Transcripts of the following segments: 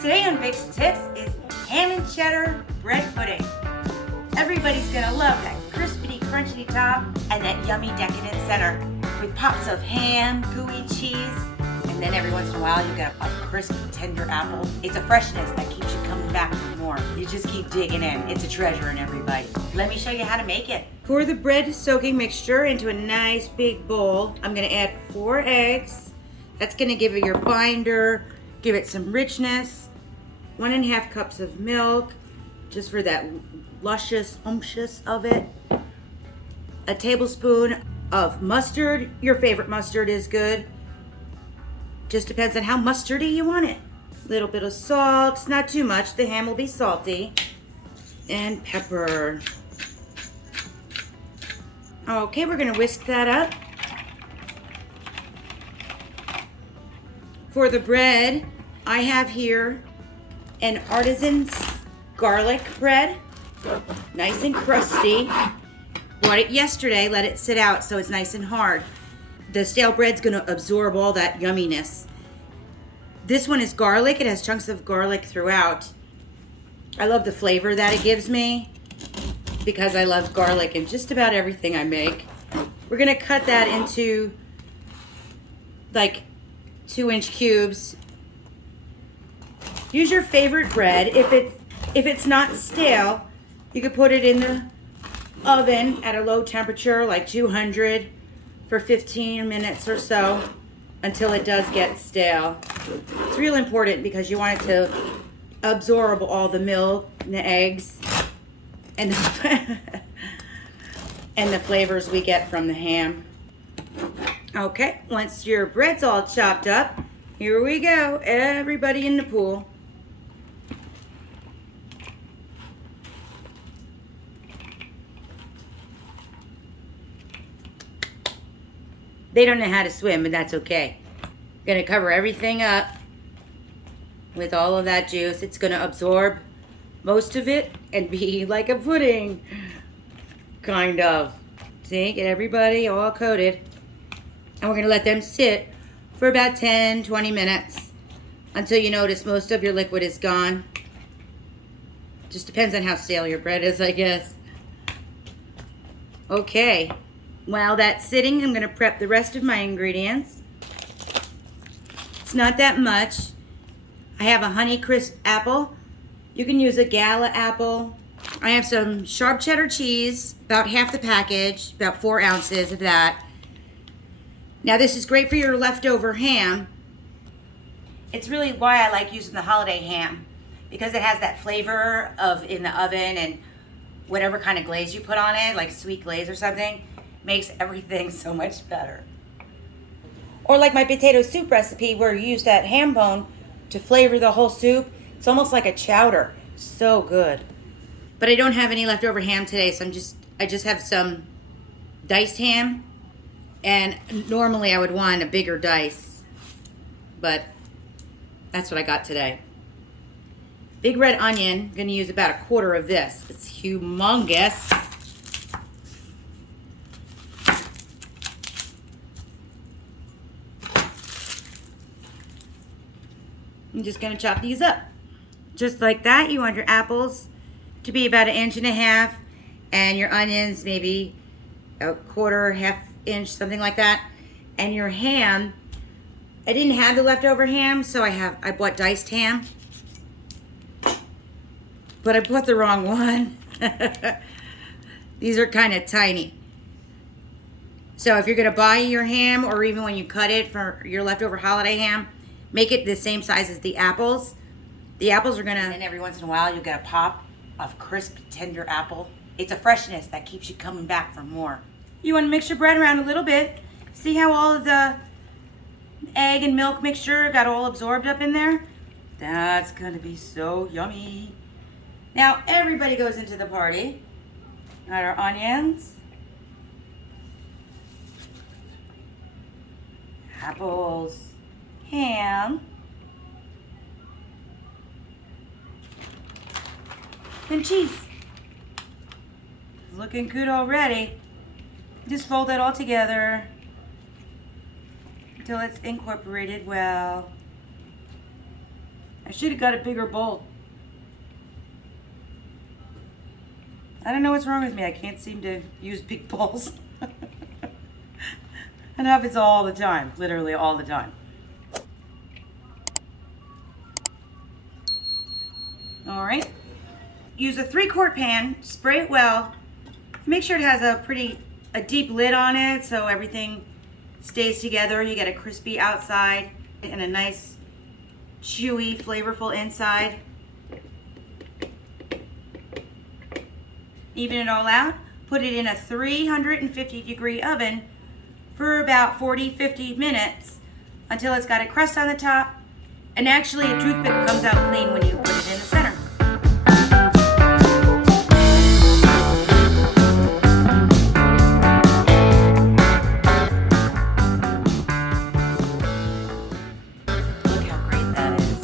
Today on Vic's Tips is ham and cheddar bread pudding. Everybody's gonna love that crispity, crunchy top and that yummy, decadent center with pops of ham, gooey cheese, and then every once in a while you get a crispy, tender apple. It's a freshness that keeps you coming back for more. You just keep digging in. It's a treasure in everybody. Let me show you how to make it. Pour the bread soaking mixture into a nice big bowl. I'm gonna add 4 eggs. That's gonna give it your binder, give it some richness. 1½ cups of milk, just for that luscious umptious of it. A tablespoon of mustard. Your favorite mustard is good. Just depends on how mustardy you want it. A little bit of salt, not too much. The ham will be salty. And pepper. Okay, we're gonna whisk that up. For the bread, I have here an artisan's garlic bread, nice and crusty. Bought it yesterday, let it sit out so it's nice and hard. The stale bread's gonna absorb all that yumminess. This one is garlic, it has chunks of garlic throughout. I love the flavor that it gives me because I love garlic in just about everything I make. We're gonna cut that into like 2-inch cubes. Use your favorite bread. If it's not stale, you could put it in the oven at a low temperature, like 200, for 15 minutes or so until it does get stale. It's real important because you want it to absorb all the milk and the eggs and and the flavors we get from the ham. Okay, once your bread's all chopped up, here we go. Everybody in the pool. They don't know how to swim, but that's okay. Gonna cover everything up with all of that juice. It's gonna absorb most of it and be like a pudding, kind of. See, get everybody all coated. And we're gonna let them sit for about 10-20 minutes until you notice most of your liquid is gone. Just depends on how stale your bread is, I guess. Okay. While that's sitting, I'm gonna prep the rest of my ingredients. It's not that much. I have a Honeycrisp apple. You can use a Gala apple. I have some sharp cheddar cheese, about half the package, about 4 ounces of that. Now this is great for your leftover ham. It's really why I like using the holiday ham, because it has that flavor of in the oven and whatever kind of glaze you put on it, like sweet glaze or something, makes everything so much better. Or like my potato soup recipe where you use that ham bone to flavor the whole soup. It's almost like a chowder. So good. But I don't have any leftover ham today, so I just have some diced ham. And normally I would want a bigger dice, but that's what I got today. Big red onion, I'm gonna use about 1/4 of this. It's humongous. I'm just gonna chop these up. Just like that. You want your apples to be about 1.5 inches and your onions maybe 1/4, ½ inch, something like that. And your ham, I didn't have the leftover ham, so I bought diced ham. But I bought the wrong one. These are kind of tiny. So if you're gonna buy your ham, or even when you cut it for your leftover holiday ham, make it the same size as the apples. The apples are gonna, and every once in a while you'll get a pop of crisp, tender apple. It's a freshness that keeps you coming back for more. You wanna mix your bread around a little bit. See how all of the egg and milk mixture got all absorbed up in there? That's gonna be so yummy. Now everybody goes into the party. Got our onions, apples, ham, and cheese. Looking good already. Just fold that all together until it's incorporated well. I should have got a bigger bowl. I don't know what's wrong with me. I can't seem to use big bowls. And happens all the time, literally all the time. All right. Use a 3-quart pan, spray it well. Make sure it has a deep lid on it so everything stays together. You get a crispy outside and a nice chewy, flavorful inside. Even it all out. Put it in a 350-degree oven for about 40-50 minutes until it's got a crust on the top. And actually a toothpick comes out clean when you put it in the center. Look how great that is.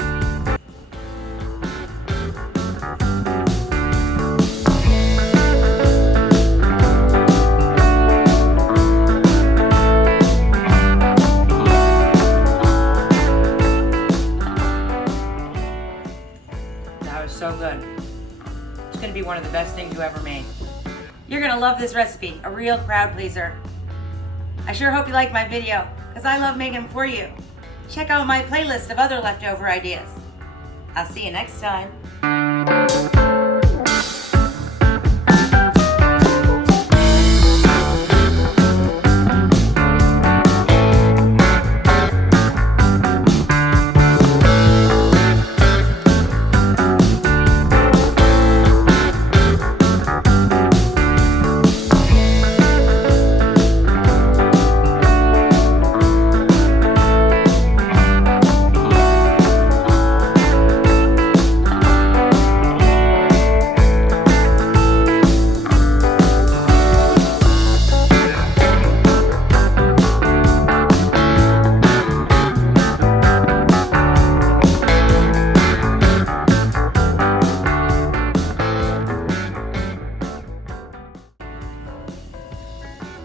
So good. It's going to be one of the best things you ever made. You're going to love this recipe, a real crowd pleaser. I sure hope you like my video, because I love making them for you. Check out my playlist of other leftover ideas. I'll see you next time.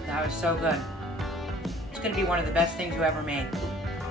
That was so good. It's going to be one of the best things you ever made.